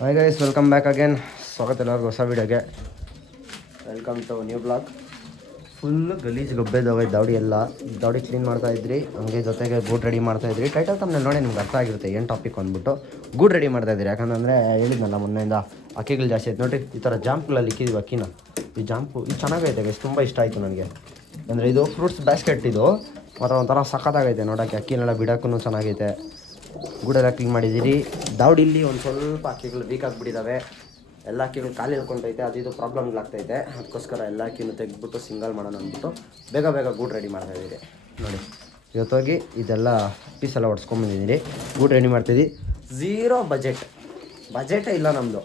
Hi guys, welcome back again. ಸ್ವಾಗತ ಎಲ್ಲರಿಗೂ ಹೊಸ ವೀಡಿಯೋಗೆ. Welcome to new blog. Full ಗಲೀಜು ಗಬ್ಬೆದೋಗೈತೆ ದೌಡಿ ಎಲ್ಲ. ದೌಡಿ ಕ್ಲೀನ್ ಮಾಡ್ತಾಯಿದ್ರಿ, ಹಂಗೆ ಜೊತೆಗೆ ಗೂಡ್ ರೆಡಿ ಮಾಡ್ತಾಯಿದ್ರಿ. ಟೈಟಲ್ ತಮ್ಮಲ್ಲಿ ನೋಡಿ ನಿಮ್ಗೆ ಅರ್ಥ ಆಗಿರುತ್ತೆ ಏನು ಟಾಪಿಕ್ ಅಂದ್ಬಿಟ್ಟು. ಗೂಡ್ ರೆಡಿ ಮಾಡ್ತಾಯಿದ್ರಿ, ಯಾಕಂದರೆ ಹೇಳಿದ್ನಲ್ಲ ಮೊನ್ನೆಯಿಂದ ಅಕ್ಕಿಗಳು ಜಾಸ್ತಿ ಆಯ್ತು ನೋಡಿ. ಈ ಥರ ಜಾಂಪ್ಗಳಲ್ಲಿ ಇಕ್ಕಿದ್ವಿ ಅಕ್ಕಿನ. ಈ ಜಾಂಪು ಇದು ಚೆನ್ನಾಗೈತೆ ಗೈಸ್, ತುಂಬ ಇಷ್ಟ ಆಯಿತು ನನಗೆ. ಅಂದರೆ ಇದು ಫ್ರೂಟ್ಸ್ ಬ್ಯಾಸ್ಕೆಟ್ ಇದು, ಮತ್ತು ಒಂಥರ ಸಖತ್ತಾಗೈತೆ ನೋಡೋಕ್ಕೆ. ಅಕ್ಕಿನೆಲ್ಲ ಬಿಡೋಕ್ಕೂ ಚೆನ್ನಾಗೈತೆ. ಗೂಡೆಲ್ಲ ಕ್ಲೀನ್ ಮಾಡಿದ್ದೀರಿ. ದಾವಡಿಲಿ ಒಂದು ಸ್ವಲ್ಪ ಅಕ್ಕಿಗಳು ವೀಕ್ ಆಗಿಬಿಟ್ಟಿದ್ದಾವೆ. ಎಲ್ಲ ಅಕ್ಕಿಗಳು ಖಾಲಿ ಇಳ್ಕೊಂಡೈತೆ, ಅದು ಇದು ಪ್ರಾಬ್ಲಮ್ಗಳಾಗ್ತೈತೆ. ಅದಕ್ಕೋಸ್ಕರ ಎಲ್ಲ ಅಕ್ಕಿನೂ ತೆಗೆದ್ಬಿಟ್ಟು ಸಿಂಗಲ್ ಮಾಡೋಣ ಅಂದ್ಬಿಟ್ಟು ಬೇಗ ಗೂಡು ರೆಡಿ ಮಾಡ್ತಾಯಿದ್ದೀರಿ. ನೋಡಿ ಇವತ್ತೋಗಿ ಇದೆಲ್ಲ ಪೀಸೆಲ್ಲ ಹೊಡ್ಸ್ಕೊಂಬಂದಿದ್ದೀರಿ. ಗೂಡು ರೆಡಿ ಮಾಡ್ತಿದ್ದಿ. ಝೀರೋ ಬಜೆಟೇ ಇಲ್ಲ ನಮ್ಮದು.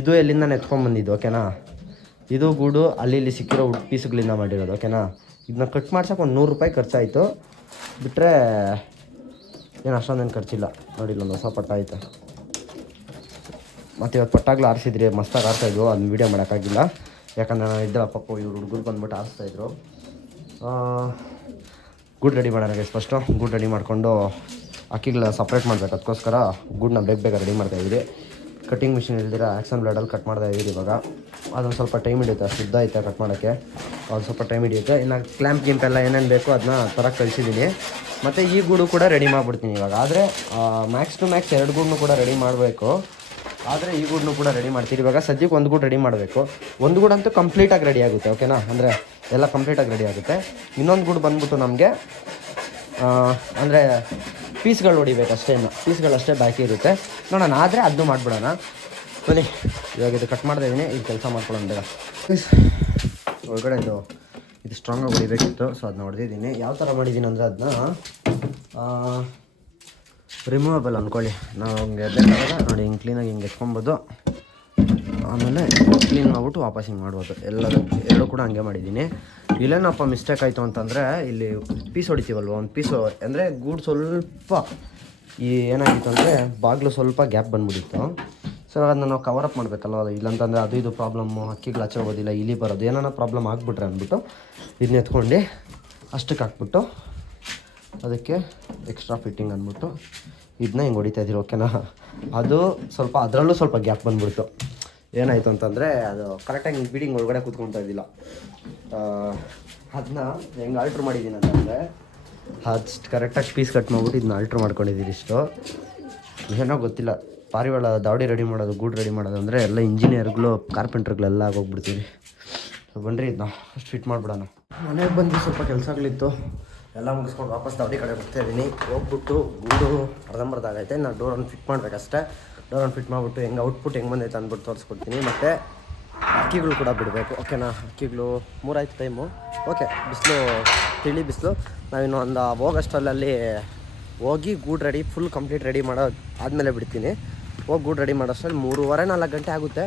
ಇದು ಎಲ್ಲಿಂದ ಎತ್ಕೊಂಬಂದಿದ್ದು, ಓಕೆನಾ. ಇದು ಗೂಡು ಅಲ್ಲಿ ಇಲ್ಲಿ ಸಿಕ್ಕಿರೋ ಪೀಸ್ಗಳಿಂದ ಮಾಡಿರೋದು, ಓಕೆನಾ. ಇದನ್ನ ಕಟ್ ಮಾಡ್ಸೋಕೆ ಒಂದು 100 ರೂಪಾಯಿ ಖರ್ಚಾಯಿತು. ಬಿಟ್ಟರೆ ಏನು ಅಷ್ಟೊಂದೇನು ಖರ್ಚಿಲ್ಲ. ನೋಡಿ ಇಲ್ಲೊಂದು ಹೊಸ ಪಟ್ಟ ಐತೆ. ಮತ್ತು ಇವತ್ತು ಪಟ್ಟಾಗ್ಲು ಆರಿಸಿದ್ರಿ, ಮಸ್ತಾಗಿ ಆರಿಸ್ತಾಯಿದ್ರು. ಅದನ್ನ ವೀಡಿಯೋ ಮಾಡೋಕ್ಕಾಗಿಲ್ಲ, ಯಾಕಂದರೆ ನಾನು ಇದ್ದ ಪಪ್ಪು ಇವ್ರು ಹುಡುಗರು ಬಂದ್ಬಿಟ್ಟು ಆರಿಸ್ತಾಯಿದ್ರು. ಗೂಡು ರೆಡಿ ಮಾಡೋಣ ಗೈಸ್. ಫಸ್ಟು ಗೂಡು ರೆಡಿ ಮಾಡಿಕೊಂಡು ಅಕ್ಕಿಗಳ ಸಪ್ರೇಟ್ ಮಾಡಬೇಕು. ಅದಕ್ಕೋಸ್ಕರ ಗೂಡನ್ನ ಬೇಗ ರೆಡಿ ಮಾಡ್ತಾಯಿದ್ದೀರಿ. ಕಟ್ಟಿಂಗ್ ಮಿಷಿನ್ ಇಲ್ದಿರ ಆ್ಯಕ್ಷನ್ ಬ್ಲೇಡಲ್ಲಿ ಕಟ್ ಮಾಡ್ತಾಯಿದ್ದೀರಿ ಇವಾಗ. ಅದೊಂದು ಸ್ವಲ್ಪ ಟೈಮ್ ಹಿಡಿಯುತ್ತೆ, ಅಷ್ಟು ಉದ್ದ ಐತೆ ಕಟ್ ಮಾಡೋಕ್ಕೆ. ಅದು ಸ್ವಲ್ಪ ಟೈಮ್ ಹಿಡಿಯುತ್ತೆ. ಇನ್ನು ಕ್ಲ್ಯಾಂಪ್ ಗಿಂಪೆಲ್ಲ ಏನೇನು ಬೇಕೋ ಅದನ್ನ ತರಕ್ಕೆ ಕಳಿಸಿದ್ದೀನಿ. ಮತ್ತು ಈ ಗೂಡು ಕೂಡ ರೆಡಿ ಮಾಡಿಬಿಡ್ತೀನಿ ಇವಾಗ. ಆದರೆ ಮ್ಯಾಕ್ಸ್ ಟು ಮ್ಯಾಕ್ಸ್ 2 ಗೂಡನ್ನೂ ಕೂಡ ರೆಡಿ ಮಾಡಬೇಕು. ಆದರೆ ಈ ಗೂಡನ್ನೂ ಕೂಡ ರೆಡಿ ಮಾಡ್ತೀರಿ. ಇವಾಗ ಸದ್ಯಕ್ಕೆ ಒಂದು ಗೂಡು ರೆಡಿ ಮಾಡಬೇಕು. ಒಂದು ಗೂಡಂತೂ ಕಂಪ್ಲೀಟಾಗಿ ರೆಡಿ ಆಗುತ್ತೆ, ಓಕೆನಾ. ಅಂದರೆ ಎಲ್ಲ ಕಂಪ್ಲೀಟಾಗಿ ರೆಡಿ ಆಗುತ್ತೆ. ಇನ್ನೊಂದು ಗೂಡು ಬಂದ್ಬಿಟ್ಟು ನಮಗೆ ಅಂದರೆ ಪೀಸ್ಗಳು ಹೊಡಿಬೇಕು ಅಷ್ಟೇ. ಪೀಸ್ಗಳಷ್ಟೇ ಬಾಕಿ ಇರುತ್ತೆ. ನೋಡೋಣ, ಆದರೆ ಅದನ್ನು ಮಾಡಿಬಿಡೋಣ ಬನ್ನಿ. ಇವಾಗ ಇದು ಕಟ್ ಮಾಡ್ತಾಯಿದ್ದೀನಿ, ಇದು ಕೆಲಸ ಮಾಡ್ಕೊಳ್ಳೋಣ ಬೇಗ. ಒಳಗಡೆ ಇದು ಸ್ಟ್ರಾಂಗಾಗಿ ಹೊಡಿಬೇಕಿತ್ತು, ಸೊ ಅದನ್ನ ಹೊಡೆದಿದ್ದೀನಿ. ಯಾವ ಥರ ಮಾಡಿದ್ದೀನಿ ಅಂದರೆ ಅದನ್ನ ರಿಮೂವಬಲ್ ಅಂದ್ಕೊಳ್ಳಿ. ನಾವು ಹಿಂಗೆ ಬೇಕಾದಾಗ ನೋಡಿ ಹಿಂಗೆ ಕ್ಲೀನಾಗಿ ಹಿಂಗೆ ಎತ್ಕೊಬೋದು. ಆಮೇಲೆ ಕ್ಲೀನ್ ಮಾಡಿಬಿಟ್ಟು ವಾಪಸ್ ಹಿಂಗೆ ಮಾಡ್ಬೋದು. ಎರಡು ಕೂಡ ಹಂಗೆ ಮಾಡಿದ್ದೀನಿ. ಇಲ್ಲೇನಪ್ಪ ಮಿಸ್ಟೇಕ್ ಆಯಿತು ಅಂತಂದರೆ, ಇಲ್ಲಿ ಪೀಸ್ ಹೊಡಿತೀವಲ್ವ, ಒಂದು ಪೀಸು ಅಂದರೆ ಗೂಡು ಸ್ವಲ್ಪ ಏನಾಗಿತ್ತು ಅಂದರೆ ಬಾಗಿಲು ಸ್ವಲ್ಪ ಗ್ಯಾಪ್ ಬಂದುಬಿಟ್ಟಿತ್ತು. ಸೊ ಅದನ್ನ ನಾವು ಕವರಪ್ ಮಾಡಬೇಕಲ್ವ. ಇಲ್ಲಾಂತಂದರೆ ಅದು ಇದು ಪ್ರಾಬ್ಲಮ್ಮು, ಅಕ್ಕಿಗಳು ಆಚೆ ಹೋಗೋದಿಲ್ಲ, ಇಲಿ ಬರೋದು, ಏನಾರ ಪ್ರಾಬ್ಲಮ್ ಆಗಿಬಿಟ್ರೆ ಅಂದ್ಬಿಟ್ಟು ಇದನ್ನ ಎತ್ಕೊಂಡು ಅಷ್ಟಕ್ಕೆ ಹಾಕ್ಬಿಟ್ಟು ಅದಕ್ಕೆ ಎಕ್ಸ್ಟ್ರಾ ಫಿಟ್ಟಿಂಗ್ ಅಂದ್ಬಿಟ್ಟು ಇದನ್ನ ಹಿಂಗೆ ಹೊಡಿತಾಯಿದ್ದೀರಿ, ಓಕೆನಾ. ಅದು ಸ್ವಲ್ಪ ಅದರಲ್ಲೂ ಸ್ವಲ್ಪ ಗ್ಯಾಪ್ ಬಂದುಬಿಡ್ತು. ಏನಾಯಿತು ಅಂತಂದರೆ ಅದು ಕರೆಕ್ಟಾಗಿ ಬೀಡಿಂಗ್ ಒಳಗಡೆ ಕೂತ್ಕೊಳ್ತಾ ಇದ್ದಿಲ್ಲ. ಅದನ್ನ ಹೆಂಗೆ ಆಲ್ಟ್ರ್ ಮಾಡಿದ್ದೀನಿ ಅಂತಂದರೆ, ಅಷ್ಟು ಕರೆಕ್ಟಾಗಿ ಪೀಸ್ ಕಟ್ ಮಾಡಿಬಿಟ್ಟು ಇದನ್ನ ಆಲ್ಟ್ರ್ ಮಾಡ್ಕೊಂಡಿದ್ದೀರಿ. ಇಷ್ಟು ಏನೋ ಗೊತ್ತಿಲ್ಲ. ಪಾರಿವಾಳ ದಾವಡಿ ರೆಡಿ ಮಾಡೋದು, ಗೂಡು ರೆಡಿ ಮಾಡೋದು ಅಂದರೆ ಎಲ್ಲ ಇಂಜಿನಿಯರ್ಗಳು, ಕಾರ್ಪೆಂಟ್ರ್ಗಳೆಲ್ಲ ಆಗೋಗ್ಬಿಡ್ತೀವಿ. ಸೊ ಬನ್ನಿರಿ, ಇದನ್ನ ಅಷ್ಟು ಫಿಟ್ ಮಾಡಿಬಿಡೋಣ. ಮನೆಗೆ ಬಂದು ಸ್ವಲ್ಪ ಕೆಲಸಗಳಿತ್ತು, ಎಲ್ಲ ಮುಗಿಸ್ಕೊಂಡು ವಾಪಸ್ ದಾವಡಿ ಕಡೆ ಬರ್ತಾಯಿದ್ದೀನಿ. ಹೋಗ್ಬಿಟ್ಟು ಗೂಡು ಅರ್ಧಂಬರ್ಧ ಆಗೈತೆ. ನಾನು ಡೋರನ್ನು ಫಿಟ್ ಮಾಡಬೇಕಷ್ಟೇ. ಡೋರನ್ನು ಫಿಟ್ ಮಾಡಿಬಿಟ್ಟು ಹೆಂಗೆ ಔಟ್ಪುಟ್ ಹೆಂಗೆ ಬಂದೈತೆ ಅಂದ್ಬಿಟ್ಟು ತೋರಿಸ್ಕೊಡ್ತೀನಿ. ಮತ್ತು ಅಕ್ಕಿಗಳು ಕೂಡ ಬಿಡಬೇಕು, ಓಕೆನಾ. ಅಕ್ಕಿಗಳು 3 ಆಯ್ತು ಟೈಮು, ಓಕೆ. ಬಿಸಿಲು ತಿಳಿ ಬಿಸಿಲು. ನಾವಿನ್ನು ಒಂದು ಹೋಗೋಷ್ಟರಲ್ಲಿ ಹೋಗಿ ಗೂಡು ರೆಡಿ ಫುಲ್ ಕಂಪ್ಲೀಟ್ ರೆಡಿ ಮಾಡೋ ಆದಮೇಲೆ ಬಿಡ್ತೀನಿ. ಹೋಗಿ ಗೂಡು ರೆಡಿ ಮಾಡೋಷ್ಟರಲ್ಲಿ 3:30-4 ಗಂಟೆ ಆಗುತ್ತೆ.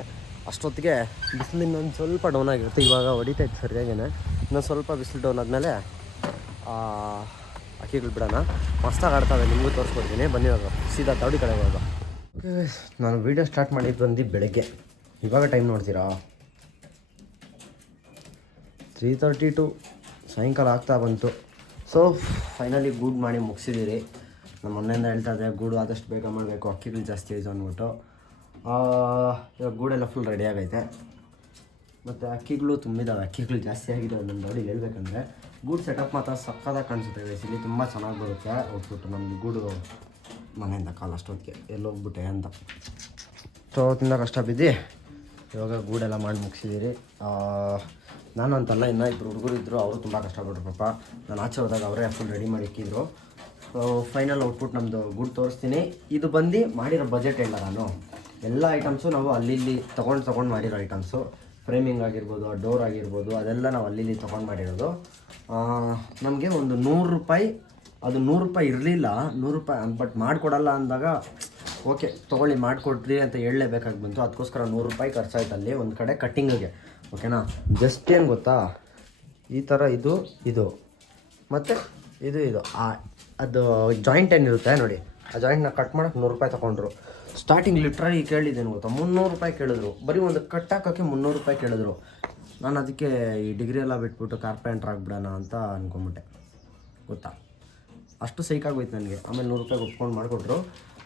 ಅಷ್ಟೊತ್ತಿಗೆ ಬಿಸಿಲು ಇನ್ನೊಂದು ಸ್ವಲ್ಪ ಡೌನ್ ಆಗಿರುತ್ತೆ. ಇವಾಗ ಹೊಡಿತೈತೆ ಸರಿಯಾಗೇ. ಇನ್ನೊಂದು ಸ್ವಲ್ಪ ಬಿಸಿಲು ಡೌನ್ ಆದಮೇಲೆ ಅಕ್ಕಿಗಳು ಬಿಡೋಣ. ಮಸ್ತಾಗಿ ಆಡ್ತಾವೆ, ನಿಮಗೂ ತೋರಿಸ್ಕೊಡ್ತೀನಿ. ಬನ್ನಿ ಇವಾಗ ಸೀದಾ ದಾವಡಿ ಕಡೆ ಹೋಗೋದು. ನಾನು ವೀಡಿಯೋ ಸ್ಟಾರ್ಟ್ ಮಾಡಿದ್ದು ಬಂದು ಬೆಳಗ್ಗೆ. ಇವಾಗ ಟೈಮ್ ನೋಡ್ತೀರಾ, 3:32 ಸಾಯಂಕಾಲ ಆಗ್ತಾ ಬಂತು. ಸೊ ಫೈನಲಿ ಗೂಡು ಮಾಡಿ ಮುಗಿಸಿದ್ದೀರಿ. ನಮ್ಮ ಮೊನ್ನೆಯಿಂದ ಹೇಳ್ತಾ ಇದ್ದೆ ಗೂಡು ಆದಷ್ಟು ಬೇಗ ಮಾಡಬೇಕು, ಅಕ್ಕಿಗಳು ಜಾಸ್ತಿ ಆಯಿತು ಅಂದ್ಬಿಟ್ಟು. ಇವಾಗ ಗೂಡೆಲ್ಲ ಫುಲ್ ರೆಡಿ ಆಗೈತೆ. ಮತ್ತು ಅಕ್ಕಿಗಳು ತುಂಬಿದ್ದಾವೆ, ಅಕ್ಕಿಗಳು ಜಾಸ್ತಿ ಆಗಿದೆ ನನ್ನ ದಾವಡಿಗೆ. ಹೇಳ್ಬೇಕಂದ್ರೆ ಗೂಡು ಸೆಟಪ್ ಮಾತ್ರ ಸಕ್ಕತ್ತಾಗಿ ಕಾಣಿಸುತ್ತೆ ಗೈಸ್. ಇಲ್ಲಿ ತುಂಬ ಚೆನ್ನಾಗಿ ಬರುತ್ತೆ ಔಟ್ಪುಟ್ಟು. ನಮ್ಮದು ಗೂಡು ಮನೆಯಿಂದ ಕಾಲ ಅಷ್ಟೊತ್ತಿಗೆ ಎಲ್ಲೋಗ್ಬಿಟ್ಟೆ ಅಂತ. ಸೊ ತುಂಬ ಕಷ್ಟ ಬಿದ್ದು ಇವಾಗ ಗೂಡೆಲ್ಲ ಮಾಡಿ ಮುಗಿಸಿದ್ದೀರಿ. ನಾನು ಅಂತಲ್ಲ, ಇನ್ನೂ 2 ಹುಡುಗರು ಇದ್ದರು, ಅವರು ತುಂಬ ಕಷ್ಟಪಟ್ಟರು ಪಾಪ. ನಾನು ಆಚೆ ಹೋದಾಗ ಅವರೇ ಫುಲ್ ರೆಡಿ ಮಾಡಿ ಇಕ್ಕಿದ್ರು. ಸೊ ಫೈನಲ್ ಔಟ್ಪುಟ್ ನಮ್ಮದು ಗೂಡು ತೋರಿಸ್ತೀನಿ. ಇದು ಬಂದು ಮಾಡಿರೋ ಬಜೆಟ್ ಇಲ್ಲ. ನಾನು ಎಲ್ಲ ಐಟಮ್ಸು ನಾವು ಅಲ್ಲಿ ತೊಗೊಂಡು ಮಾಡಿರೋ ಐಟಮ್ಸು. ಫ್ರೇಮಿಂಗ್ ಆಗಿರ್ಬೋದು, ಡೋರ್ ಆಗಿರ್ಬೋದು, ಅದೆಲ್ಲ ನಾವು ಅಲ್ಲಿ ತೊಗೊಂಡು ಮಾಡಿರೋದು. ನಮಗೆ ಒಂದು 100 ರೂಪಾಯಿ, ಅದು 100 ರೂಪಾಯಿ ಇರಲಿಲ್ಲ. 100 ರೂಪಾಯಿ ಬಟ್ ಮಾಡಿಕೊಡಲ್ಲ ಅಂದಾಗ ಓಕೆ ತೊಗೊಳ್ಳಿ ಮಾಡಿಕೊಡ್ರಿ ಅಂತ ಹೇಳಲೇಬೇಕಾಗಿ ಬಂತು. ಅದಕ್ಕೋಸ್ಕರ 100 ರೂಪಾಯಿ ಖರ್ಚಾಯ್ತು ಅಲ್ಲಿ ಒಂದು ಕಡೆ ಕಟ್ಟಿಂಗಿಗೆ, ಓಕೆನಾ. ಜಸ್ಟ್ ಏನು ಗೊತ್ತಾ, ಈ ಥರ ಇದು ಮತ್ತು ಇದು ಅದು ಜಾಯಿಂಟ್ ಏನಿರುತ್ತೆ ನೋಡಿ, ಆ ಜಾಯಿಂಟ್ನ ಕಟ್ ಮಾಡೋಕ್ಕೆ 100 ರೂಪಾಯಿ ತೊಗೊಂಡ್ರು. ಸ್ಟಾರ್ಟಿಂಗ್ ಲಿಟ್ರಲಿ ಕೇಳಿದ್ದೇನೆ ಗೊತ್ತಾ, 300 ರೂಪಾಯಿ ಕೇಳಿದ್ರು. ಬರೀ ಒಂದು ಕಟ್ ಹಾಕೋಕ್ಕೆ 300 ರೂಪಾಯಿ ಕೇಳಿದ್ರು. ನಾನು ಅದಕ್ಕೆ ಈ ಡಿಗ್ರಿ ಎಲ್ಲ ಬಿಟ್ಬಿಟ್ಟು ಕಾರ್ಪೆಂಟ್ರ್ ಆಗಿಬಿಡೋಣ ಅಂತ ಅಂದ್ಕೊಂಬಿಟ್ಟೆ ಗೊತ್ತಾ. ಅಷ್ಟು ಸೈಕಾಗೋಯ್ತು ನನಗೆ. ಆಮೇಲೆ 100 ರೂಪಾಯಿಗೆ ಒಪ್ಕೊಂಡು ಮಾಡಿಕೊಟ್ರು.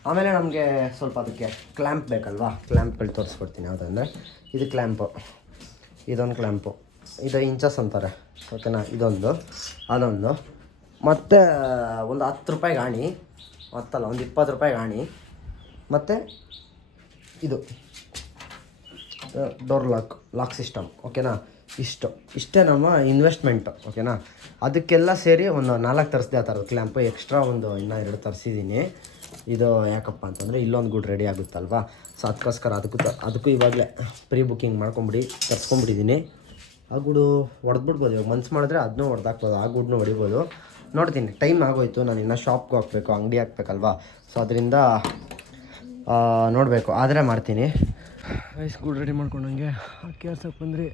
ಆಮೇಲೆ ನಮಗೆ ಸ್ವಲ್ಪ ಅದಕ್ಕೆ ಕ್ಲ್ಯಾಂಪ್ ಬೇಕಲ್ವಾ, ಕ್ಲ್ಯಾಂಪ್ಗಳು ತೋರಿಸ್ಕೊಡ್ತೀನಿ. ಯಾವುದಂದರೆ ಇದು ಕ್ಲ್ಯಾಂಪು, ಇದೊಂದು ಕ್ಲ್ಯಾಂಪು, ಇದು ಇಂಚಸ್ ಅಂತಾರೆ ಓಕೆನಾ, ಇದೊಂದು, ಅದೊಂದು, ಮತ್ತು ಒಂದು 10 ರೂಪಾಯಿಗೆ ಆಣಿ, ಮತ್ತಲ್ಲ ಒಂದು 20 ರೂಪಾಯಿಗೆ ಆಣಿ, ಮತ್ತು ಇದು ಡೋರ್ ಲಾಕ್ ಸಿಸ್ಟಮ್ ಓಕೆನಾ. ಇಷ್ಟೇ ನಮ್ಮ ಇನ್ವೆಸ್ಟ್ಮೆಂಟು ಓಕೆನಾ. ಅದಕ್ಕೆಲ್ಲ ಸೇರಿ ಒಂದು 4 ತರಿಸಿದೆ ಆ ಥರದ್ದು ಕ್ಲ್ಯಾಂಪು, ಎಕ್ಸ್ಟ್ರಾ ಇನ್ನೂ 2 ತರಿಸಿದ್ದೀನಿ. ಇದು ಯಾಕಪ್ಪ ಅಂತಂದರೆ ಇಲ್ಲೊಂದು ಗೂಡು ರೆಡಿ ಆಗುತ್ತಲ್ವಾ, ಸೊ ಅದಕ್ಕೋಸ್ಕರ ಅದಕ್ಕೂ ಇವಾಗಲೇ ಪ್ರೀ ಬುಕ್ಕಿಂಗ್ ಮಾಡ್ಕೊಂಬಿಡಿ, ತರಿಸ್ಕೊಂಬಿಟ್ಟಿದ್ದೀನಿ. ಆ ಗೂಡು ಹೊಡೆದ್ಬಿಡ್ಬೋದು, ಇವಾಗ ಮನ್ಸು ಮಾಡಿದ್ರೆ ಅದನ್ನೂ ಹೊಡೆದಾಕ್ಬೋದು, ಆ ಗೂಡನ್ನೂ ಹೊಡಿಬೋದು. ನೋಡ್ತೀನಿ, ಟೈಮ್ ಆಗೋಯ್ತು, ನಾನು ಇನ್ನೂ ಶಾಪ್ಗೆ ಹೋಗ್ಬೇಕು, ಅಂಗಡಿ ಹಾಕ್ಬೇಕಲ್ವಾ, ಸೊ ಅದರಿಂದ ನೋಡಬೇಕು, ಆದರೆ ಮಾಡ್ತೀನಿ. ರೈಸ್ ಗೂಡು ರೆಡಿ ಮಾಡ್ಕೊಂಡಂಗೆ ಅಕ್ಕಿ ಆರ್ಸಕ್ಕೆ ಬಂದ್ರಿ,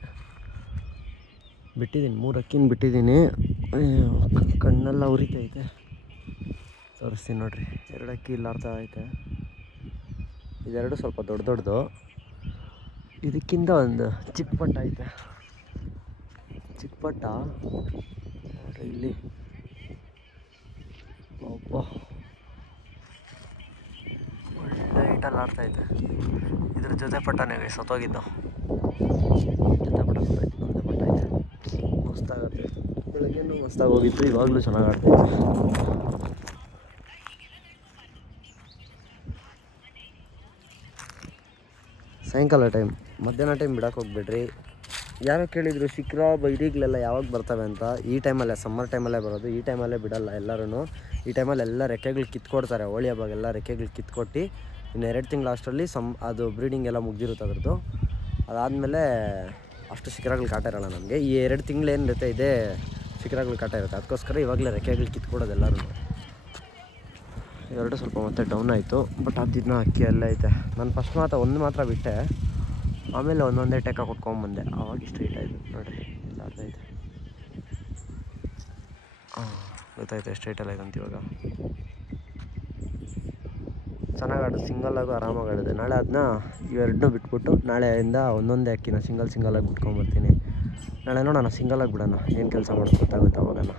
ಬಿಟ್ಟಿದ್ದೀನಿ 3 ಅಕ್ಕಿನ ಬಿಟ್ಟಿದ್ದೀನಿ. ಕಣ್ಣೆಲ್ಲ ಉರಿತೈತೆ, ತೋರಿಸ್ತೀನಿ ನೋಡಿರಿ. 2 ಅಕ್ಕಿ ಇಲ್ಲ ಅರ್ಧ ಐತೆ, ಇದೆರಡು ಸ್ವಲ್ಪ ದೊಡ್ಡದು, ಇದಕ್ಕಿಂತ ಒಂದು ಚಿಕ್ಕ ಪಟ್ಟ ಐತೆ, ಚಿಕ್ಕ ಪಟ್ಟ ನೋಡಿರಿ ಇಲ್ಲಿ. ಒಬ್ಬ ಒಳ್ಳೆ ಹೈಟಲ್ಲಿ ಆಡ್ತೈತೆ. ಇದ್ರ ಜೊತೆ ಪಟ್ಟನೇ ಸತ್ತೋಗಿದ್ದು, ಜೊತೆ ಪಟ್ಟ ಐತೆ, ಮಸ್ತಾಗತ್ತೆ. ಬೆಳಗ್ಗೆನೂ ಮಸ್ತಾಗಿ ಹೋಗಿತ್ತು, ಇವಾಗಲೂ ಚೆನ್ನಾಗಿ ಆಡ್ತೈತೆ. ಸಾಯಂಕಾಲ ಟೈಮ್, ಮಧ್ಯಾಹ್ನ ಟೈಮ್ ಬಿಡೋಕೆ ಹೋಗ್ಬೇಡ್ರಿ. ಯಾರೋ ಕೇಳಿದ್ರು ಶಿಖರ ಬೈಡಿಗಳೆಲ್ಲ ಯಾವಾಗ ಬರ್ತವೆ ಅಂತ. ಈ ಟೈಮಲ್ಲೇ, ಸಮ್ಮರ್ ಟೈಮಲ್ಲೇ ಬರೋದು, ಈ ಟೈಮಲ್ಲೇ ಬಿಡಲ್ಲ ಎಲ್ಲರೂ. ಈ ಟೈಮಲ್ಲಿ ಎಲ್ಲ ರೆಕ್ಕೆಗಳು ಕಿತ್ಕೊಡ್ತಾರೆ, ಹೋಳಿ ಹಬ್ಬಗೆಲ್ಲ ರೆಕ್ಕೆಗಳು ಕಿತ್ಕೊಟ್ಟು ಇನ್ನು 2 ತಿಂಗಳು ಲಾಸ್ಟಲ್ಲಿ ಅದು ಬ್ರೀಡಿಂಗ್ ಎಲ್ಲ ಮುಗ್ದಿರುತ್ತೆ ಅದ್ರದ್ದು. ಅದಾದಮೇಲೆ ಅಷ್ಟು ಶಿಖರಗಳು ಕಾಟ ಇರೋಲ್ಲ ನಮಗೆ. ಈ 2 ತಿಂಗಳು ಏನಿರುತ್ತೆ ಇದೇ ಶಿಖರಗಳು ಕಾಟ ಇರುತ್ತೆ, ಅದಕ್ಕೋಸ್ಕರ ಇವಾಗಲೇ ರೆಕ್ಕೆಗಳು ಕಿತ್ಕೊಡೋದು ಎಲ್ಲರೂ. ಇವೆರಡು ಸ್ವಲ್ಪ ಮತ್ತೆ ಡೌನ್ ಆಯಿತು, ಬಟ್ ಅದನ್ನ ಅಕ್ಕಿ ಎಲ್ಲ ಐತೆ. ನಾನು ಫಸ್ಟ್ ಮಾತ್ರ ಬಿಟ್ಟೆ, ಆಮೇಲೆ ಒಂದೊಂದೇ ಟೆಕ್ಕ ಕೊಟ್ಕೊಂಬಂದೆ, ಆವಾಗ ಸ್ಟ್ರೈಟ್ ಆಯಿತು ನೋಡಿರಿ, ಇಲ್ಲ ಅರ್ಧ ಐತೆ. ಗೊತ್ತಾಯ್ತು ಸ್ಟ್ರೈಟಲ್ಲಿ ಆಯ್ತಂತ. ಇವಾಗ ಚೆನ್ನಾಗಿ ಆಡೋದು, ಸಿಂಗಲ್ಲಾಗೂ ಆರಾಮಾಗಿ ಆಡಿದೆ. ನಾಳೆ ಅದನ್ನ ಇವೆರಡನ್ನೂ ಬಿಟ್ಬಿಟ್ಟು ನಾಳೆಯಿಂದ ಒಂದೊಂದೇ ಅಕ್ಕಿನ ಸಿಂಗಲ್ಲಾಗಿ ಬಿಟ್ಕೊಂಬರ್ತೀನಿ. ನಾಳೆ ನೋಡೋಣ, ಸಿಂಗಲಾಗಿ ಬಿಡೋಣ, ಏನು ಕೆಲಸ ಮಾಡೋದು ಗೊತ್ತಾಗುತ್ತೆ ಅವಾಗನ.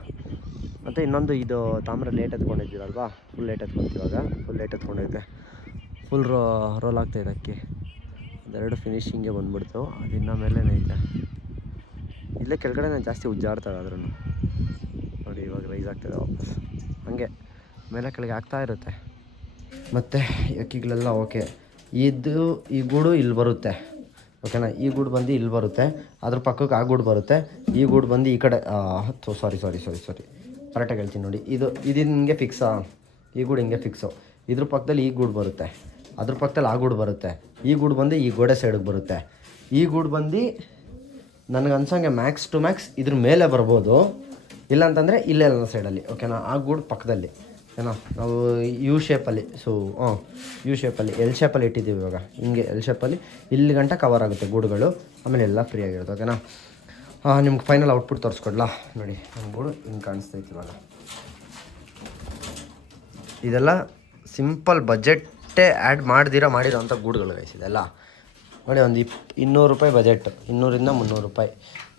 ಮತ್ತು ಇನ್ನೊಂದು ಇದು ತಾಮ್ರ ಲೇಟ್ ಎತ್ಕೊಂಡಿದ್ದೀರಲ್ವಾ, ಫುಲ್ ಲೇಟ್ ಎತ್ಕೊತೀವಾಗ, ಫುಲ್ ಲೇಟ್ ಎತ್ಕೊಂಡೈತೆ, ಫುಲ್ ರೋಲ್ ಆಗ್ತಾಯಿದೆ ಅಕ್ಕಿ. ಅದೆರಡು ಫಿನಿಶಿಂಗೆ ಬಂದ್ಬಿಡ್ತು, ಅದು ಇನ್ನು ಮೇಲೇನೇ ಐತೆ. ಇಲ್ಲೇ ಕೆಳಗಡೆ ನಾನು ಜಾಸ್ತಿ ಉಜ್ಜಾಡ್ತಾರೆ ಆದ್ರೂ ನೋಡಿ. ಇವಾಗ ರೈಸ್ ಆಗ್ತಾಯಿದೆ ವಾಪಸ್, ಹಾಗೆ ಮೇಲೆ ಕೆಳಗೆ ಆಗ್ತಾ ಇರುತ್ತೆ. ಮತ್ತು ಅಕ್ಕಿಗಳೆಲ್ಲ ಓಕೆ. ಈ ಗೂಡು ಇಲ್ಲಿ ಬರುತ್ತೆ ಓಕೆನಾ, ಈ ಗೂಡು ಬಂದು ಇಲ್ಲಿ ಬರುತ್ತೆ, ಅದ್ರ ಪಕ್ಕಕ್ಕೆ ಆ ಗೂಡು ಬರುತ್ತೆ, ಈ ಗೂಡು ಬಂದು ಈ ಕಡೆ ಸಾರಿ ಕರೆಕ್ಟಾಗಿ ಹೇಳ್ತೀನಿ ನೋಡಿ. ಇದು ಹಿಂಗೆ ಫಿಕ್ಸಾ, ಈ ಗೂಡು ಹಿಂಗೆ ಫಿಕ್ಸು. ಇದ್ರ ಪಕ್ಕದಲ್ಲಿ ಈ ಗೂಡು ಬರುತ್ತೆ, ಅದ್ರ ಪಕ್ಕದಲ್ಲಿ ಆ ಗೂಡು ಬರುತ್ತೆ, ಈ ಗೂಡು ಬಂದು ಈ ಗೋಡೆ ಸೈಡಿಗೆ ಬರುತ್ತೆ. ಈ ಗೂಡು ಬಂದು ನನಗೆ ಅನ್ಸಂಗೆ ಮ್ಯಾಕ್ಸ್ ಟು ಮ್ಯಾಕ್ಸ್ ಇದ್ರ ಮೇಲೆ ಬರ್ಬೋದು, ಇಲ್ಲಾಂತಂದರೆ ಇಲ್ಲೇ ಎಲ್ಲ ಸೈಡಲ್ಲಿ ಓಕೆನಾ. ಆ ಗೂಡು ಪಕ್ಕದಲ್ಲಿ ಏನೋ ನಾವು ಯು ಶೇಪಲ್ಲಿ, ಯು ಶೇಪಲ್ಲಿ ಎಲ್ ಶೇಪಲ್ಲಿ ಇಟ್ಟಿದ್ದೀವಿ. ಇವಾಗ ಹಿಂಗೆ ಎಲ್ ಶೇಪಲ್ಲಿ ಇಲ್ಲಿ ಗಂಟ ಕವರ್ ಆಗುತ್ತೆ ಗೂಡುಗಳು, ಆಮೇಲೆ ಎಲ್ಲ ಫ್ರೀ ಆಗಿರುತ್ತೆ ಓಕೆನಾ. ನಿಮ್ಗೆ ಫೈನಲ್ ಔಟ್ಪುಟ್ ತೋರಿಸ್ಕೊಡ್ಲಾ ನೋಡಿ. ನಮ್ಮ ಗೂಡು ಹಿಂಗೆ ಕಾಣಿಸ್ತೈತಿ ಇವಾಗ. ಇದೆಲ್ಲ ಸಿಂಪಲ್ ಬಜೆಟ್ಟೇ ಆ್ಯಡ್ ಮಾಡಿರೋ ಅಂಥ ಗೂಡುಗಳು ಗೈಸ್ ಇದೆಲ್ಲ ನೋಡಿ. ಒಂದು 200 ರೂಪಾಯಿ ಬಜೆಟ್, 200ರಿಂದ 300 ರೂಪಾಯಿ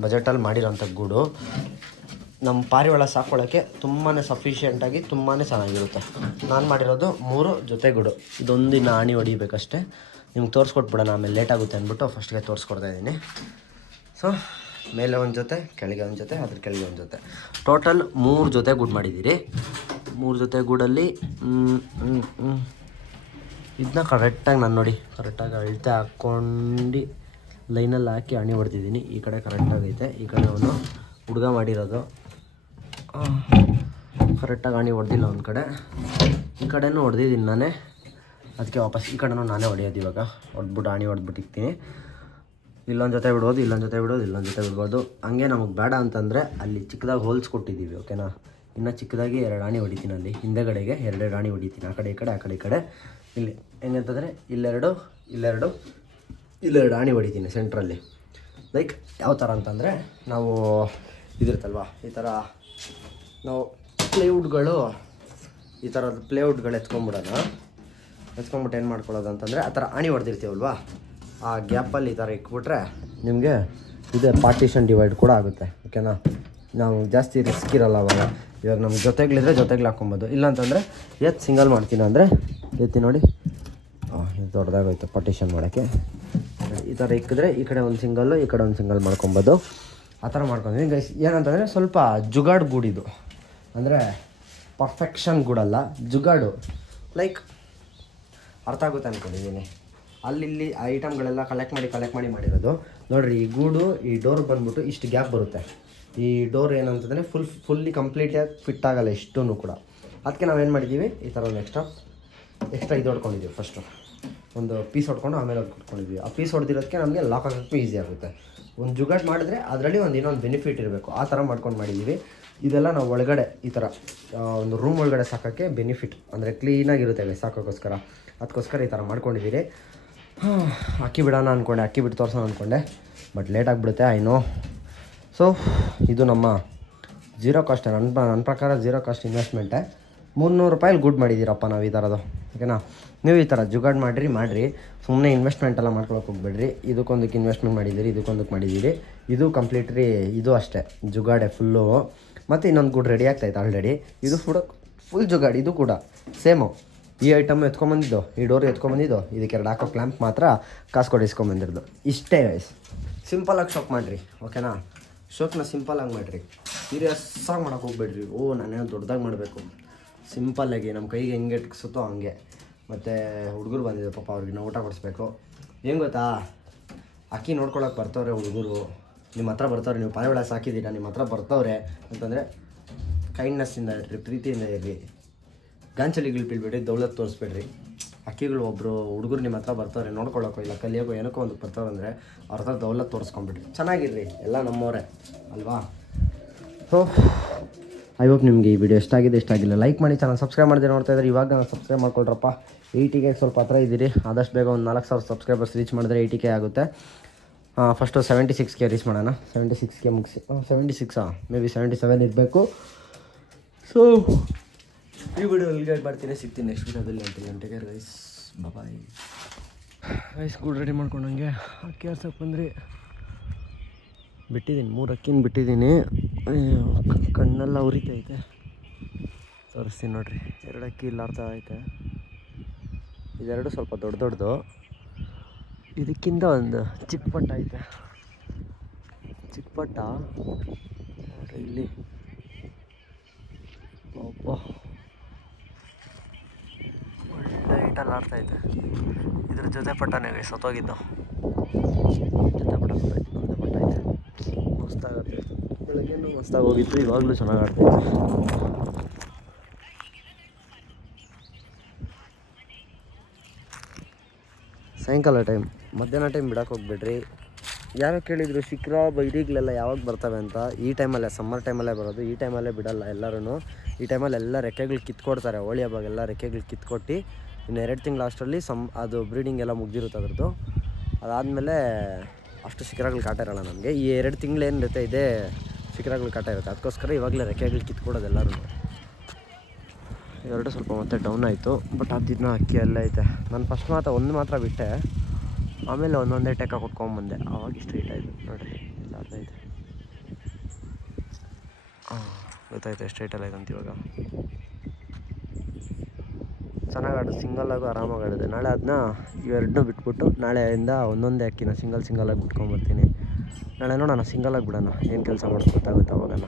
ಬಜೆಟಲ್ಲಿ ಮಾಡಿರೋಂಥ ಗೂಡು. ನಮ್ಮ ಪಾರಿವಾಳ ಸಾಕೊಳ್ಳೋಕ್ಕೆ ತುಂಬಾ ಸಫಿಷಿಯೆಂಟಾಗಿ ತುಂಬಾ ಚೆನ್ನಾಗಿರುತ್ತೆ. ನಾನು ಮಾಡಿರೋದು 3 ಜೊತೆ ಗೂಡು. ಇದೊಂದು ಇನ್ನು ಆಣಿ ಹೊಡಿಬೇಕಷ್ಟೇ, ನಿಮ್ಗೆ ತೋರಿಸ್ಕೊಟ್ಬಿಡೋಣ, ಆಮೇಲೆ ಲೇಟ್ ಆಗುತ್ತೆ ಅಂದ್ಬಿಟ್ಟು ಫಸ್ಟ್ಗೆ ತೋರಿಸ್ಕೊಡ್ತಾಯಿದ್ದೀನಿ. ಸೊ ಮೇಲೆ ಒಂದು ಜೊತೆ, ಕೆಳಗೆ ಒಂದು ಜೊತೆ, ಅದ್ರ ಕೆಳಗೆ ಒಂದು ಜೊತೆ, ಟೋಟಲ್ 3 ಜೊತೆ ಗೂಡು ಮಾಡಿದ್ದೀರಿ. 3 ಜೊತೆ ಗೂಡಲ್ಲಿ ಇದನ್ನ ಕರೆಕ್ಟಾಗಿ ನಾನು ನೋಡಿ, ಕರೆಕ್ಟಾಗಿ ಅಳತೆ ಹಾಕ್ಕೊಂಡು ಲೈನಲ್ಲಿ ಹಾಕಿ ಅಣಿ ಹೊಡೆದಿದ್ದೀನಿ. ಈ ಕಡೆ ಕರೆಕ್ಟಾಗೈತೆ, ಈ ಕಡೆ ಅವನು ಹುಡುಗ ಮಾಡಿರೋದು ಕರೆಕ್ಟಾಗಿ ಅಣಿ ಹೊಡೆದಿಲ್ಲ ಒಂದು ಕಡೆ, ಈ ಕಡೆನೂ ಹೊಡೆದಿದ್ದೀನಿ ನಾನೇ, ಅದಕ್ಕೆ ವಾಪಸ್ ಈ ಕಡೆನೂ ನಾನೇ ಹೊಡೆಯೋದು. ಇವಾಗ ಹೊಡೆದ್ಬಿಟ್ಟು ಅಣಿ ಹೊಡೆದ್ಬಿಟ್ಟಿರ್ತೀನಿ. ಇಲ್ಲೊಂದು ಜೊತೆ ಬಿಡ್ಬೋದು, ಇಲ್ಲೊಂದು ಜೊತೆ ಬಿಡೋದು, ಇಲ್ಲೊಂದು ಜೊತೆ ಬಿಡ್ಬೋದು. ಹಂಗೆ ನಮಗೆ ಬೇಡ ಅಂತಂದರೆ ಅಲ್ಲಿ ಚಿಕ್ಕದಾಗಿ ಹೋಲ್ಸ್ ಕೊಟ್ಟಿದ್ದೀವಿ ಓಕೆನಾ. ಇನ್ನು ಚಿಕ್ಕದಾಗಿ 2 ಆಣಿ ಹೊಡಿತೀನಿ, ಅಲ್ಲಿ ಹಿಂದೆಗಡೆಗೆ 2 ಆಣಿ ಹೊಡಿತೀನಿ, ಆ ಕಡೆ ಈ ಕಡೆ, ಆ ಕಡೆ ಈ ಕಡೆ. ಇಲ್ಲಿ ಹೆಂಗಂತಂದರೆ ಇಲ್ಲೆರಡು ಆಣಿ ಹೊಡಿತೀನಿ ಸೆಂಟ್ರಲ್ಲಿ. ಲೈಕ್ ಯಾವ ಥರ ಅಂತಂದರೆ, ನಾವು ಇದಿರುತ್ತಲ್ವ, ಈ ಥರ ನಾವು ಪ್ಲೇವುಡ್ಗಳು, ಈ ಥರದ ಪ್ಲೇವುಡ್ಗಳು ಎತ್ಕೊಂಡ್ಬಿಟ್ಟು ಏನು ಮಾಡ್ಕೊಳ್ಳೋದು ಅಂತಂದರೆ, ಆ ಥರ ಆಣಿ ಹೊಡೆದಿರ್ತೀವಲ್ವ, ಆ ಗ್ಯಾಪಲ್ಲಿ ಈ ಥರ ಇಕ್ಬಿಟ್ರೆ ನಿಮಗೆ ಇದೆ ಪಾರ್ಟಿಷನ್ ಡಿವೈಡ್ ಕೂಡ ಆಗುತ್ತೆ ಓಕೆನಾ. ನಾವು ಜಾಸ್ತಿ ರಿಸ್ಕ್ ಇರೋಲ್ಲ ಅವಾಗ. ಇವಾಗ ನಮ್ಮ ಜೊತೆಗಳಿದ್ರೆ ಜೊತೆಗಳು ಹಾಕ್ಕೊಬೋದು, ಇಲ್ಲಾಂತಂದರೆ ಸಿಂಗಲ್ ಮಾಡ್ತೀನಿ ಅಂದರೆ ಎತ್ತಿ ನೋಡಿ, ಇದು ದೊಡ್ಡದಾಗೋಯ್ತು ಪಾರ್ಟಿಷನ್ ಮಾಡೋಕ್ಕೆ. ಈ ಥರ ಇಕ್ಕಿದ್ರೆ ಈ ಕಡೆ ಒಂದು ಸಿಂಗಲ್ಲು, ಈ ಕಡೆ ಒಂದು ಸಿಂಗಲ್ ಮಾಡ್ಕೊಬೋದು. ಆ ಥರ ಮಾಡ್ಕೊಂಡಿದ್ದೀನಿ ಗೈಸ್. ಏನಂತಂದರೆ ಸ್ವಲ್ಪ ಜುಗಾಡು ಗೂಡಿದು, ಅಂದರೆ ಪರ್ಫೆಕ್ಷನ್ ಗೂಡಲ್ಲ, ಜುಗಾಡು. ಲೈಕ್ ಅರ್ಥ ಆಗುತ್ತೆ ಅಂದ್ಕೊಂಡಿದ್ದೀನಿ. ಅಲ್ಲಿ ಐಟಮ್ಗಳೆಲ್ಲ ಕಲೆಕ್ಟ್ ಮಾಡಿ ಮಾಡಿರೋದು. ನೋಡಿರಿ, ಈ ಗೂಡು ಈ ಡೋರ್ ಬಂದ್ಬಿಟ್ಟು ಇಷ್ಟು ಗ್ಯಾಪ್ ಬರುತ್ತೆ. ಈ ಡೋರ್ ಏನಂತಂದರೆ ಫುಲ್ಲಿ ಕಂಪ್ಲೀಟಾಗಿ ಫಿಟ್ ಆಗಲ್ಲ ಇಷ್ಟೂ ಕೂಡ. ಅದಕ್ಕೆ ನಾವೇನು ಮಾಡಿದ್ದೀವಿ, ಈ ಥರ ಒಂದು ಎಕ್ಸ್ಟ್ರಾ ಇದು ಹೊಡ್ಕೊಂಡಿದ್ದೀವಿ. ಫಸ್ಟು ಒಂದು ಪೀಸ್ ಹೊಡ್ಕೊಂಡು ಆಮೇಲೆ ಅದು ಕೊಟ್ಕೊಂಡಿದ್ದೀವಿ. ಆ ಪೀಸ್ ಹೊಡೆದಿರೋದಕ್ಕೆ ನಮಗೆ ಲಾಕ್ ಆಗೋಕ್ಕೂ ಈಸಿ ಆಗುತ್ತೆ. ಒಂದು ಜುಗಾಡ್ ಮಾಡಿದ್ರೆ ಅದರಲ್ಲಿ ಇನ್ನೊಂದು ಬೆನಿಫಿಟ್ ಇರಬೇಕು, ಆ ಥರ ಮಾಡ್ಕೊಂಡು ಮಾಡಿದ್ದೀವಿ. ಇದೆಲ್ಲ ನಾವು ಒಳಗಡೆ ಈ ಥರ ಒಂದು ರೂಮ್ ಒಳಗಡೆ ಸಾಕೋಕ್ಕೆ ಬೆನಿಫಿಟ್, ಅಂದರೆ ಕ್ಲೀನಾಗಿರುತ್ತೆ ಸಾಕೋಕ್ಕೋಸ್ಕರ. ಅದಕ್ಕೋಸ್ಕರ ಈ ಥರ ಮಾಡ್ಕೊಂಡಿದ್ದೀರಿ. ಅಕ್ಕಿ ಬಿಡೋಣ ಅಂದ್ಕೊಂಡೆ, ಅಕ್ಕಿ ಬಿಟ್ಟು ತೋರಿಸೋಣ ಅಂದ್ಕೊಂಡೆ, ಬಟ್ ಲೇಟ್ ಆಗಿಬಿಡುತ್ತೆ, ಐ ನೋ. ಸೊ ಇದು ನಮ್ಮ ಝೀರೋ ಕಾಸ್ಟ್, ನನ್ನ ಪ್ರಕಾರ ಝೀರೋ ಕಾಸ್ಟ್ ಇನ್ವೆಸ್ಟ್ಮೆಂಟೇ. 300 ರೂಪಾಯಲ್ಲಿ ಗುಡ್ ಮಾಡಿದ್ದೀರಪ್ಪ ನಾವು ಈ ಥರದ್ದು, ಓಕೆನಾ. ನೀವು ಈ ಥರ ಜುಗಾಡ್ ಮಾಡಿರಿ, ಸುಮ್ಮನೆ ಇನ್ವೆಸ್ಟ್ಮೆಂಟ್ ಎಲ್ಲ ಮಾಡ್ಕೊಳಕ್ಕೆ ಹೋಗ್ಬೇಡ್ರಿ. ಇದಕ್ಕೊಂದಕ್ಕೆ ಇನ್ವೆಸ್ಟ್ಮೆಂಟ್ ಮಾಡಿದ್ದೀರಿ, ಇದಕ್ಕೊಂದಕ್ಕೆ ಮಾಡಿದ್ದೀರಿ. ಇದು ಕಂಪ್ಲೀಟ್ಲಿ ಇದು ಅಷ್ಟೇ ಜುಗಾಡೆ ಫುಲ್ಲು. ಮತ್ತು ಇನ್ನೊಂದು ಗುಡ್ ರೆಡಿ ಆಗ್ತಾಯಿತ್ತು ಆಲ್ರೆಡಿ. ಇದು ಫುಲ್ ಜುಗಾಡ್, ಇದು ಕೂಡ ಸೇಮು. ಈ ಐಟಮ್ ಎತ್ಕೊಂಬಂದಿದ್ದು, ಈ ಡೋರ್ ಎತ್ಕೊಂಬಂದಿದ್ದು, ಇದಕ್ಕೆ 2 ಹಾಕೋ ಕ್ಲ್ಯಾಂಪ್ ಮಾತ್ರ ಕಾಸು ಕೊಟ್ಟು ಇಸ್ಕೊಂಬಂದಿರೋದು. ಇಷ್ಟೇ ಗೈಸ್. ಸಿಂಪಲಾಗಿ ಶಾಪ್ ಮಾಡಿರಿ, ಓಕೆನಾ. ಶೋಕ್ನ ಸಿಂಪಲಾಗಿ ಮಾಡಿರಿ, ಸೀರಿಯಸ್ಸಾಗಿ ಮಾಡೋಕೆ ಹೋಗ್ಬೇಡ್ರಿ. ನಾನೇನು ದೊಡ್ಡದಾಗಿ ಮಾಡಬೇಕು, ಸಿಂಪಲ್ಲಾಗಿ ನಮ್ಮ ಕೈಗೆ ಹೆಂಗೆ ಎಟ್ಕಿಸುತ್ತೋ ಹಂಗೆ. ಮತ್ತು ಹುಡುಗರು ಬಂದಿದೆ ಪಾಪ, ಅವ್ರಿಗೆ ನಾವು ಊಟ ಕೊಡಿಸ್ಬೇಕು. ಏನು ಗೊತ್ತಾ, ಅಕ್ಕಿ ನೋಡ್ಕೊಳಕ್ಕೆ ಬರ್ತವ್ರೆ ಹುಡುಗರು, ನಿಮ್ಮ ಹತ್ರ ಬರ್ತವ್ರೆ, ನೀವು ಪಾರಿವಾಳ ಸಾಕಿದ್ದೀರಾ, ನಿಮ್ಮ ಹತ್ರ ಬರ್ತವ್ರೆ ಅಂತಂದರೆ ಕೈಂಡ್ನೆಸ್ಸಿಂದ ಇರ್ರಿ, ಪ್ರೀತಿಯಿಂದ ಇರ್ರಿ. ಗಾಂಚಲಿಗಳು ಬೀಳ್ಬೇಡ್ರಿ, ದೌಲತ್ ತೋರಿಸ್ಬೇಡ್ರಿ. ಅಕ್ಕಿಗಳು ಒಬ್ಬರು ಹುಡುಗರು ನಿಮ್ಮ ಹತ್ರ ಬರ್ತಾರೆ ನೋಡ್ಕೊಳ್ಳೋಕ್ಕೋ ಇಲ್ಲ ಕಲಿಯೋಕ್ಕೋ ಏನಕ್ಕೋ ಒಂದು ಬರ್ತಾರೆ ಅಂದರೆ ಅವ್ರ ಹತ್ರ ದೌಲತ್ ತೋರಿಸ್ಕೊಂಬಿಡ್ರಿ, ಚೆನ್ನಾಗಿರ್ರಿ, ಎಲ್ಲ ನಮ್ಮವರೇ ಅಲ್ವಾ. ಸೊ ಐ ಹೋಪ್ ನಿಮಗೆ ಈ ವಿಡಿಯೋ ಇಷ್ಟ ಆಗಿಲ್ಲ ಲೈಕ್ ಮಾಡಿ, ಚಾನಲ್ ಸಬ್ಸ್ಕ್ರೈಬ್ ಮಾಡಿದ್ರೆ ನೋಡ್ತಾ ಇದ್ದಾರೆ. ಇವಾಗ ನಾನು ಸಬ್ಸ್ಕ್ರೈಬ್ ಮಾಡ್ಕೊಳ್ರಪ್ಪ. 80K ಸ್ವಲ್ಪ ಹತ್ರ ಇದ್ದೀರಿ, ಆದಷ್ಟು ಬೇಗ ಒಂದು 4000 ಸಬ್ಸ್ಕ್ರೈಬರ್ಸ್ ರೀಚ್ ಮಾಡಿದ್ರೆ 80K ಆಗುತ್ತೆ. ಫಸ್ಟು 76K ರೀಚ್ ಮಾಡೋಣ. 76K ಮುಗಿಸಿ 76 ಮೇ ಬಿ 77 ಇರಬೇಕು. ಸೊ ಈ ವಿಡಿಯೋ ಇಲ್ಲಿಗೆ ಬರ್ತೀನಿ, ಸಿಗ್ತೀನಿ ನೆಕ್ಸ್ಟ್ ವಿಡಿಯೋದಲ್ಲಿ. ಗಂಟೆಗೆ ರೈಸ್ ಬಾಯ್. ರೈಸ್ ಕೂಡ ರೆಡಿ ಮಾಡ್ಕೊಂಡಂಗೆ ಅಕ್ಕಿ ಆರ್ಸಕ್ಕೆ ಬಂದ್ರಿ. ಬಿಟ್ಟಿದ್ದೀನಿ 3 ಅಕ್ಕಿನ ಬಿಟ್ಟಿದ್ದೀನಿ, ಕಣ್ಣೆಲ್ಲ ಉರಿತೈತೆ. ತೋರಿಸ್ತೀನಿ ನೋಡಿರಿ, 2 ಅಕ್ಕಿ ಇಲ್ಲಿ ಅರ್ಧ ಐತೆ. ಇದೆರಡು ಸ್ವಲ್ಪ ದೊಡ್ಡದು, ಇದಕ್ಕಿಂತ ಒಂದು ಚಿಕ್ಕ ಪಟ್ಟ ಐತೆ. ಚಿಕ್ಕ ಪಟ್ಟ ನೋಡಿರಿ ಇಲ್ಲಿ, ಒಬ್ಬ ಒಳ್ಳೆ ಹೈಟಲ್ಲಿ ಆಡ್ತೈತೆ. ಇದ್ರ ಜೊತೆ ಪಟ್ಟನೇ ಸತ್ತೋಗಿದ್ದು, ಜೊತೆ ಪಟ್ಟ ಐತೆ, ಮಸ್ತಾಗತ್ತೆ. ಬೆಳಗ್ಗೆನೂ ಮಸ್ತಾಗಿ ಹೋಗಿತ್ತು, ಇವಾಗಲೂ ಚೆನ್ನಾಗಿ ಆಡ್ತೈತೆ. ಸಾಯಂಕಾಲ ಟೈಮ್, ಮಧ್ಯಾಹ್ನ ಟೈಮ್ ಬಿಡೋಕೆ ಹೋಗ್ಬೇಡ್ರಿ. ಯಾರೋ ಕೇಳಿದರು ಶಿಖರ ಬೈದಿಗಳೆಲ್ಲ ಯಾವಾಗ ಬರ್ತವೆ ಅಂತ. ಈ ಟೈಮಲ್ಲೇ, ಸಮ್ಮರ್ ಟೈಮಲ್ಲೇ ಬರೋದು. ಈ ಟೈಮಲ್ಲೇ ಬಿಡಲ್ಲ ಎಲ್ಲರೂ. ಈ ಟೈಮಲ್ಲಿ ಎಲ್ಲ ರೆಕ್ಕೆಗಳು ಕಿತ್ಕೊಡ್ತಾರೆ. ಹೋಳಿ ಹಬ್ಬಗೆಲ್ಲ ರೆಕ್ಕೆಗಳು ಕಿತ್ಕೊಟ್ಟು ಇನ್ನು 2 ತಿಂಗಳು ಅಷ್ಟರಲ್ಲಿ ಅದು ಬ್ರೀಡಿಂಗ್ ಎಲ್ಲ ಮುಗ್ದಿರುತ್ತೆ ಅದ್ರದ್ದು. ಅದಾದಮೇಲೆ ಅಷ್ಟು ಶಿಖರಗಳು ಕಾಟ ಇರೋಲ್ಲ ನಮಗೆ. ಈ 2 ತಿಂಗಳು ಏನಿರುತ್ತೆ ಇದೇ ಶಿಖರಗಳು ಕಾಟ ಇರುತ್ತೆ. ಅದಕ್ಕೋಸ್ಕರ ಇವಾಗಲೇ ರೆಕ್ಕೆಗಳು ಕಿತ್ಕೊಡೋದು ಎಲ್ಲರೂ. ಎರಡು ಸ್ವಲ್ಪ ಮತ್ತೆ ಡೌನ್ ಆಯಿತು, ಬಟ್ ಅದನ್ನ ಅಕ್ಕಿ ಎಲ್ಲ ಐತೆ. ನಾನು ಫಸ್ಟ್ ಒಂದು ಮಾತ್ರ ಬಿಟ್ಟೆ, ಆಮೇಲೆ ಒಂದೊಂದೇ ಟೆಕ್ಕ ಕೊಟ್ಕೊಂಬಂದೆ, ಆವಾಗ ಸ್ಟ್ರೈಟ್ ಆಯಿತು. ನೋಡಿರಿ ಎಲ್ಲ ಅರ್ಧ ಐತೆ. ಗೊತ್ತಾಯ್ತು ಸ್ಟ್ರೈಟಲ್ಲಿ ಐತೆ ಅಂತ. ಇವಾಗ ಚೆನ್ನಾಗಿ ಆಡೋದು, ಸಿಂಗಲ್ಲಾಗೂ ಆರಾಮಾಗಿ ಆಡಿದೆ. ನಾಳೆ ಅದನ್ನ ಇವೆರಡನ್ನೂ ಬಿಟ್ಬಿಟ್ಟು ನಾಳೆಯಿಂದ ಒಂದೊಂದೇ ಅಕ್ಕಿನ ಸಿಂಗಲ್ಲಾಗಿ ಬಿಟ್ಕೊಂಬರ್ತೀನಿ. ನಾಳೆ ನೋಡೋಣ, ಸಿಂಗಲಾಗಿ ಬಿಡೋಣ, ಏನು ಕೆಲಸ ಮಾಡೋದು ಗೊತ್ತಾಗುತ್ತೆ ಅವಾಗನ.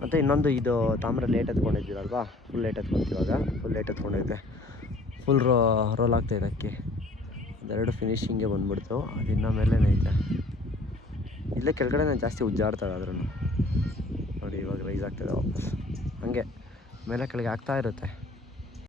ಮತ್ತು ಇನ್ನೊಂದು ಇದು ತಾಮ್ರ ಲೇಟ್ ಎತ್ಕೊಂಡಿದ್ದೀರಲ್ವಾ, ಫುಲ್ ಲೇಟ್ ಎತ್ಕೊಂತೀವಾಗ, ಫುಲ್ ಲೇಟ್ ಎತ್ಕೊಂಡೈತೆ, ಫುಲ್ ರೋಲ್ ಆಗ್ತಾಯಿದೆ ಅಕ್ಕಿ. ಅದೆರಡು ಫಿನಿಶಿಂಗ್ಗೆ ಬಂದುಬಿಡ್ತು. ಅದು ಇನ್ನು ಮೇಲೇ ಐತೆ. ಇಲ್ಲೇ ಕೆಳಗಡೆ ನಾನು ಜಾಸ್ತಿ ಉಜ್ಜಾಡ್ತಾವೆ ಆದ್ರೂ ನೋಡಿ. ಇವಾಗ ರೈಸ್ ಆಗ್ತಾಯಿದೆ ವಾಪಸ್, ಹಾಗೆ ಮೇಲೆ ಕೆಳಗೆ ಆಗ್ತಾ ಇರುತ್ತೆ.